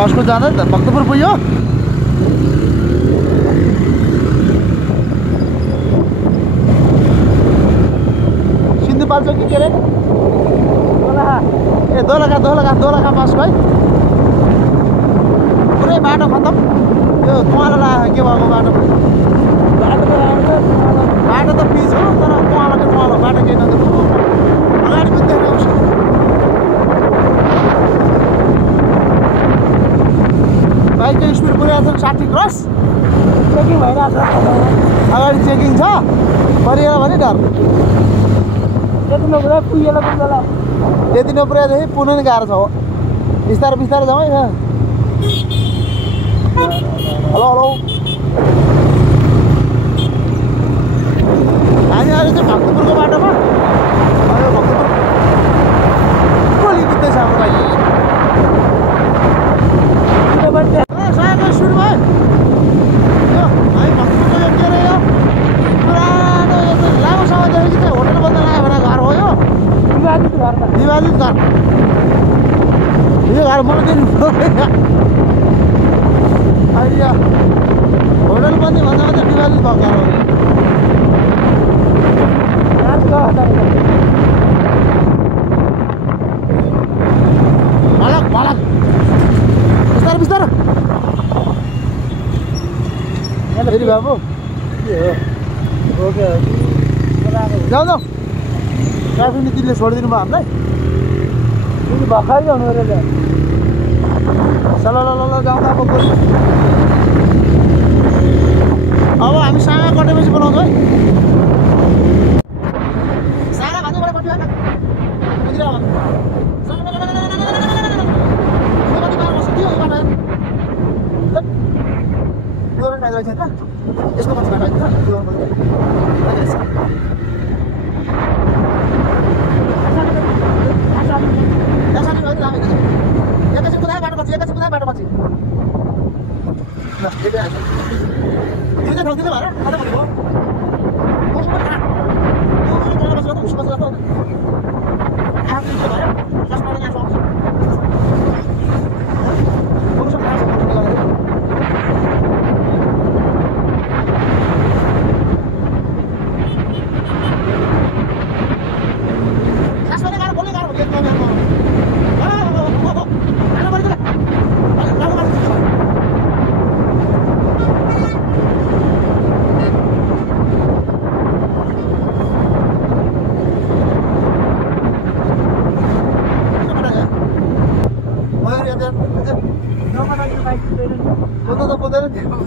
फर्स्टको जाँदा त भक्तपुर पुग्यो। सिन्धुपाल्चोक के अरे दोलखा पासको है। पुरै बाटो खतम। यो कुवाला लाग्यो के भएको बाटो त पिच हो तर कुवाला बाटो केही नदेख्नु अगाडि पनि देखाउँछ। बाइकको स्पिड पुऱ्याएको छ 60 क्रस। चेकिङ भइरहेछ। अगाडि चेकिङ छ परिएर भने डर। त्यति नपुरा पुगेर पुग्ला। त्यति नपुऱ्याएदेखि पुग्नु नि गाह्रो छ हो। बिस्तारै बिस्तारै जाउँ है। हेलो हामी अहिले चाहिँ भक्तपुरको बाटोमा। भक्तपुर गोली कुद्दैछ हाम्रो बाइक। सुरु भयो यो हामी भक्तपुरको यो के अरे यो पुरानो यो लामो समयदेखि चाहिँ होटल बन्द लाग्यो भने घर हो यो विवादित घर। यो घर मलाई दिनु अहिले होटल बन्दी भन्दा मात्रै विवादित भएको घर हो। भलक बिस्तारै फेरि बाबु ओके जाउँ ट्राफिक नीतिले छोडिदिनु भयो हामीलाई। भर्खरै हुनु रहेछ। ल जाउँ अब हामी सागा कटेपछि बोलाउँछौँ है। सागा भान्जाबाट कट्यो होइन यसको पछि बाटो एकैछिन कुदाए बाटो पछि ठाउँतिर भएर खाँदा भनेको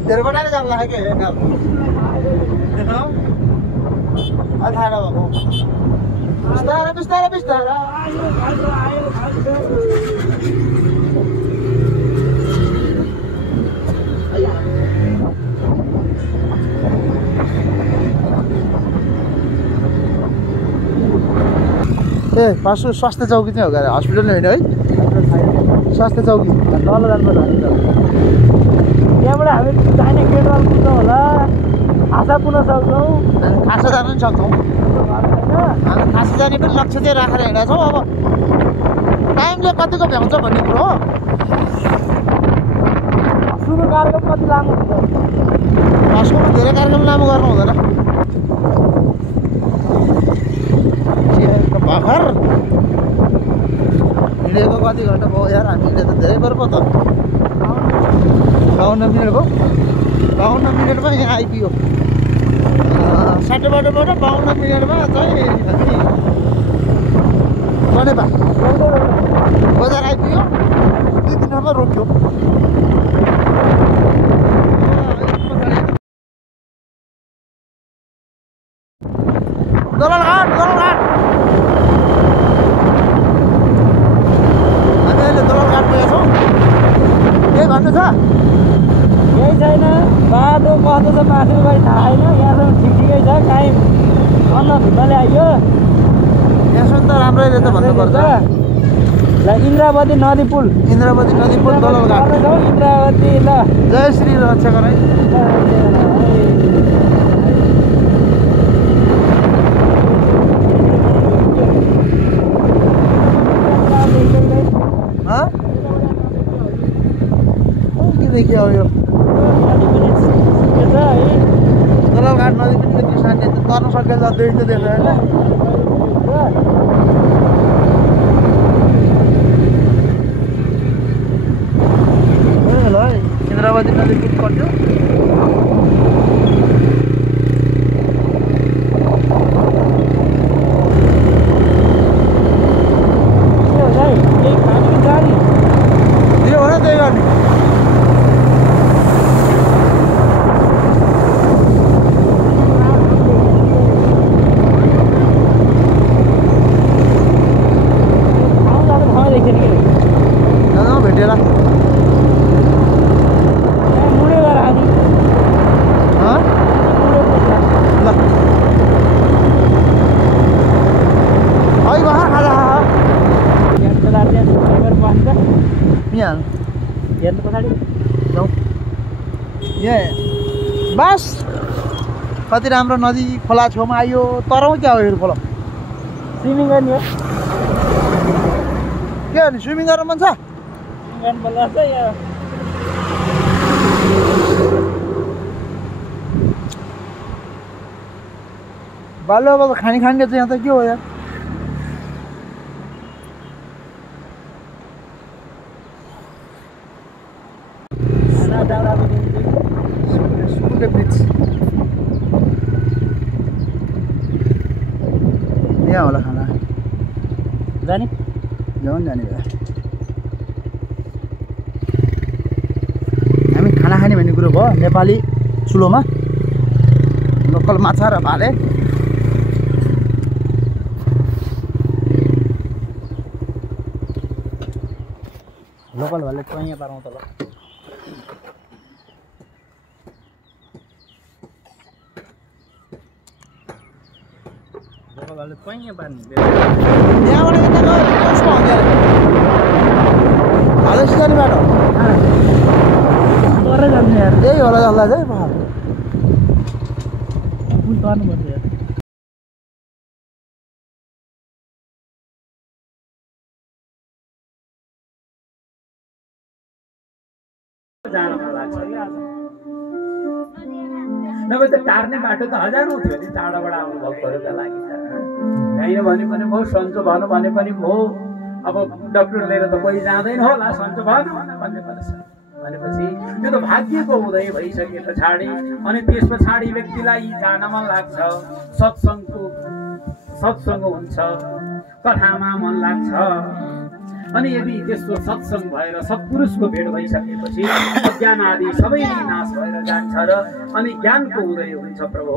धेरै बनाएर जानु लाग्यो क्या अठार भएको बिस्तारै ए फास्ट स्वास्थ्य चौकी चाहिँ हो क्या हस्पिटल होइन है। स्वास्थ्य चौकी तल जानुपर्छ। त्यहाँबाट हामी चाइना गेटवाल पुग्छौँ होला। खासा पुग्न सक्छौँ। खासा जानु पनि सक्छौँ। हामी खासा जाने पनि लक्ष्य चाहिँ राखेर हिँडेको छौँ। अब टाइमले कतिको भ्याउँछ भन्ने कुरो हो। सुरु कार्यक्रम कति लामो हुन्छ? फर्स्टमा धेरै कार्यक्रम लामो गर्नु हुँदैन। भर्खर हिँडेको कति घन्टा भयो यार। हामी हिँडे त धेरै पर पो त 52 मिनट भयो। 52 मिनटमा यहाँ आइपुग्यो। 60 बाटोबाट 52 मिनटमा चाहिँ गनेपा बजार आइपुग्यो। 2 मिनटमा रोक्यो। दललघाट हामी अहिले दललघाट पुगेका छौँ। केही भन्नु छ? केही छैन। बाटो कस्तो छ माथि थाहा छैन। यहाँसम्म ठिकै छ। काहीँ अन्न भित्ताले आइयो। यहाँसम्म त राम्रै रहेछ भन्नुपर्छ। ल इन्द्रावती नदी पुल दललघाट इन्द्रावती। ल जय श्री रक्षा गराई। देखियो यो दलघाट नदी पनि त्यत्रो शान्ति तर्न सकेल देखिँदै देख्छ होइन ल इन्द्रावती नदी पुग पर्यो बस कति राम्रो नदी खोला छेउमा आयो तरौँ क्या हो यो खोला स्विमिङ गर्ने हो के हो नि स्विमिङ गर्न मन छ बालुवा त खाने चाहिँ यहाँ त के हो यार ब्रिज यहाँ होला खाना जाने जाउँ जाने भए हामी खाना खाने भन्ने कुरो भयो नेपाली चुलोमा लोकल माछा र भाले लोकल भाले चाहिँ पारौँ त ल लोकल भाले चाहिँ पार्ने यहाँबाट यता गयो कसको हँदै हालै सिधारी बाटो गरेर जाने यार यही होला जल्दा चाहिँ पहाड कुन गर्नुपर्छ यार नभए त टार्ने बाटो त हजारौँ थियो नि टाढाबाट आउनु भक्तहरूका लागि होइन भने पनि भयो सन्चो भनौँ भने पनि भयो अब डक्टर लिएर त कोही जाँदैन होला सन्चो भनौँ भनेपछि त्यो त भाग्यको उदय भइसके पछाडि अनि त्यस पछाडि व्यक्तिलाई जान मन लाग्छ सत्सङ्ग हुन्छ कथामा मन लाग्छ अनि यदि त्यस्तो सत्सङ्ग भएर सत्पुरुषको भेट भइसकेपछि अज्ञान आदि सबै नाश भएर जान्छ र अनि ज्ञानको उदय हुन्छ प्रभु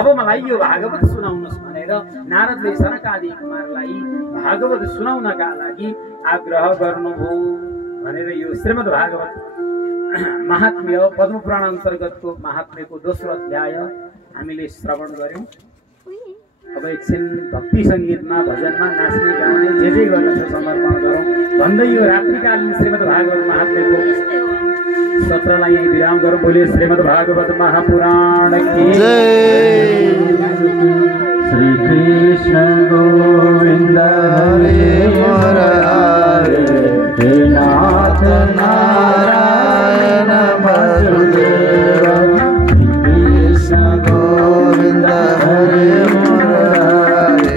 अब मलाई यो भागवत सुनाउनुहोस् भनेर नारदले सनकादि कुमारलाई भागवत सुनाउनका लागि आग्रह गर्नुभयो भनेर यो श्रीमद् भागवत महात्म्य पद्मपुराण अन्तर्गतको महात्म्यको दोस्रो अध्याय हामीले श्रवण गर्यौं। अब एकछिन भक्ति सङ्गीतमा भजनमा नाच्ने गाउने जे गर्न छ समर्पण गरौँ भन्दै यो रात्रिकालीन श्रीमद् भागवत महात्म्यको सत्रलाई यही विराम गरौँ। बोले श्रीमद् भागवत महापुराण की जय। श्री कृष्ण गोविंद हरे मुरारे हे नाथ नारायण वसुदेव कृष्ण गोविंद हरे मुरारे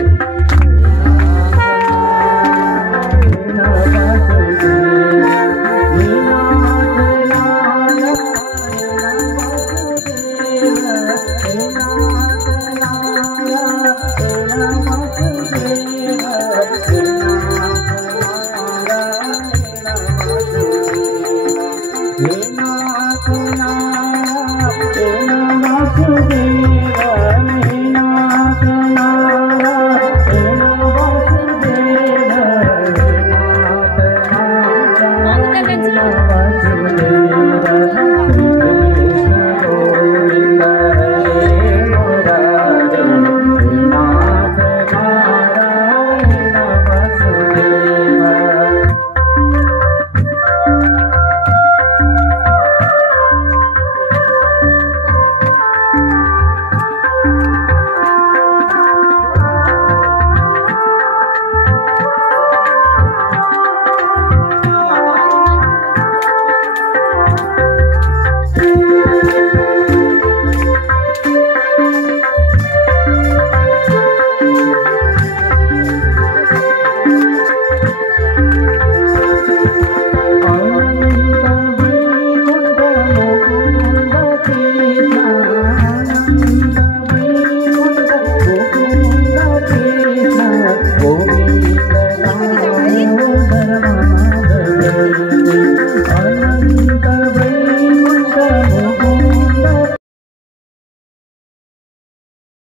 Vamos,